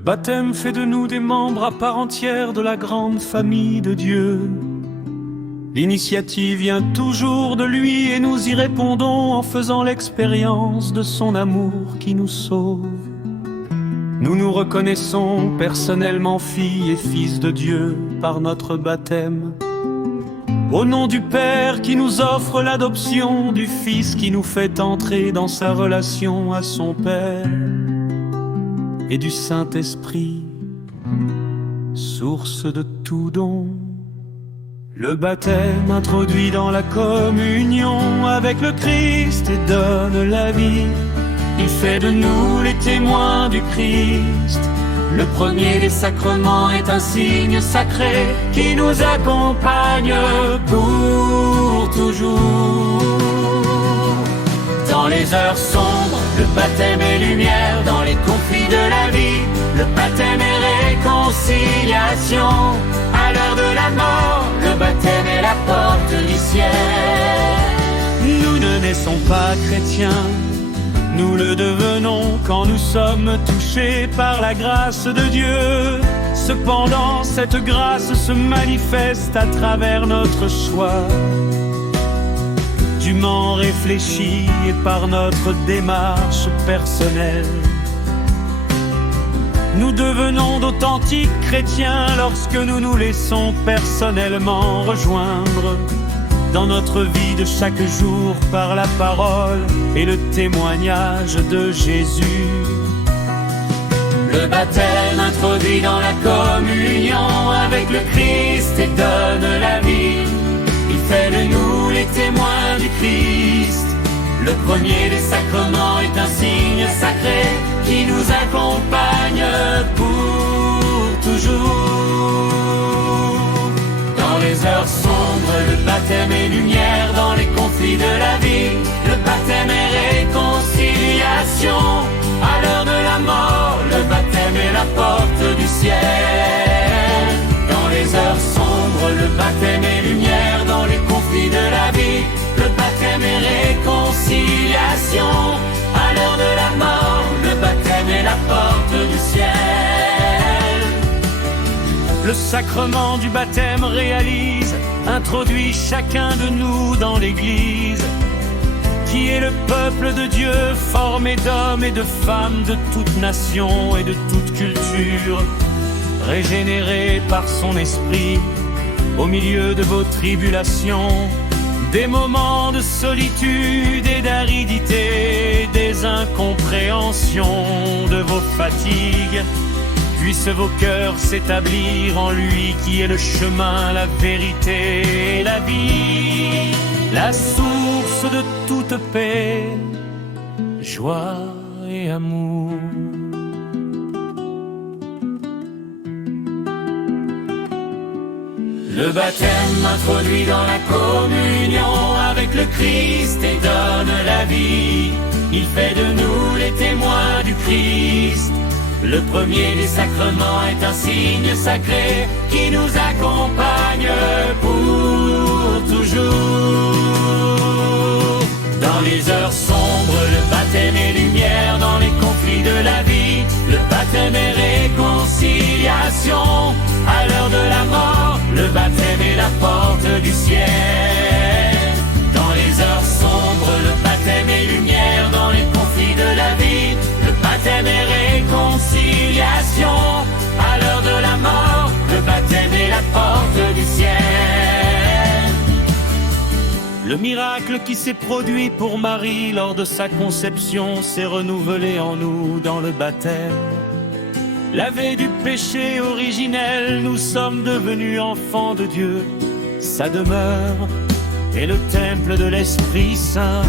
Le baptême fait de nous des membres à part entière de la grande famille de Dieu. L'initiative vient toujours de lui et nous y répondons en faisant l'expérience de son amour qui nous sauve. Nous nous reconnaissons personnellement filles et fils de Dieu par notre baptême. Au nom du Père qui nous offre l'adoption, du Fils qui nous fait entrer dans sa relation à son Père, et du Saint-Esprit, source de tout don. Le baptême introduit dans la communion avec le Christ et donne la vie. Il fait de nous les témoins du Christ. Le premier des sacrements est un signe sacré qui nous accompagne pour toujours. Dans les heures sombres, le baptême est lumière. Dans les conflits de la vie, le baptême est réconciliation. À l'heure de la mort, le baptême est la porte du ciel. Nous ne naissons pas chrétiens, nous le devenons quand nous sommes touchés par la grâce de Dieu. Cependant, cette grâce se manifeste à travers notre choix, dûment réfléchi et par notre démarche personnelle. Nous devenons d'authentiques chrétiens lorsque nous nous laissons personnellement rejoindre dans notre vie de chaque jour par la parole et le témoignage de Jésus. Le baptême introduit dans la communion avec le Christ et donne la vie. Il fait de nous les témoins du Christ. Le premier des sacrements est un signe sacré qui nous accompagne pour toujours. Dans les heures sombres, le baptême est lumière. Dans les conflits de la vie, le baptême est réconciliation. À l'heure de la mort, le baptême est la porte du ciel. Dans les heures sombres, le baptême est lumière. Dans les conflits de la vie, le baptême est réconciliation. À l'heure de la mort, le baptême est la porte du ciel. Le sacrement du baptême réalise, introduit chacun de nous dans l'Église, qui est le peuple de Dieu, formé d'hommes et de femmes de toute nation et de toute culture, régénérés par son esprit, au milieu de vos tribulations, des moments de solitude et d'aridité, des incompréhensions de vos fatigues. Puissent vos cœurs s'établir en lui qui est le chemin, la vérité et la vie, la source de toute paix, joie et amour. Le baptême introduit dans la communion avec le Christ et donne la vie. Il fait de nous les témoins du Christ. Le premier des sacrements est un signe sacré qui nous accompagne pour toujours. Dans les heures sombres, le baptême est lumière. Dans les conflits de la vie, le baptême est réconciliation. À l'heure de la mort, le baptême est la porte du ciel. Dans les heures sombres, le baptême est lumière. Dans les conflits de la vie, le baptême est réconciliation. À l'heure de la mort, le baptême est la porte du ciel. Le miracle qui s'est produit pour Marie lors de sa conception s'est renouvelé en nous dans le baptême. Lavés du péché originel, nous sommes devenus enfants de Dieu. Sa demeure est le temple de l'Esprit Saint.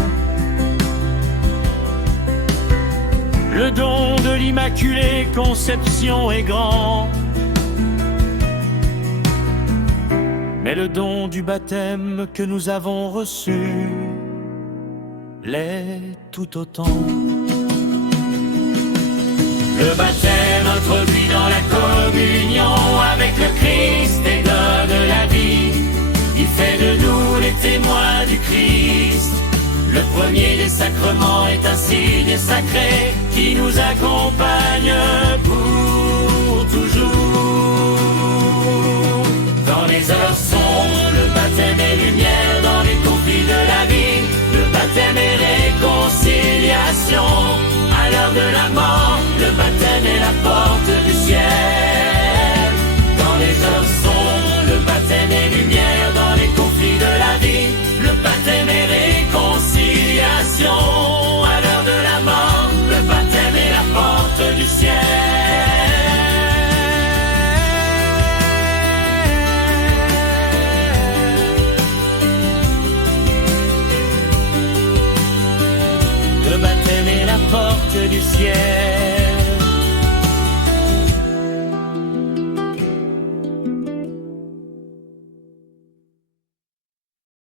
Le don de l'Immaculée Conception est grand, mais le don du baptême que nous avons reçu l'est tout autant. Le baptême introduit dans la communion avec le Christ et donne la vie. Il fait de nous les témoins du Christ. Le premier des sacrements est un signe sacré qui nous accompagne pour toujours. Dans les heures sombres, le baptême est lumière. Dans les conflits de la vie, le baptême est réconciliation. À l'heure de la mort, le baptême est la porte du ciel. Dans les heures sombres, le baptême est lumière. Dans les conflits de la vie, le baptême est réconciliation. À l'heure de la mort, le baptême est la porte du ciel. Le baptême est la porte du ciel.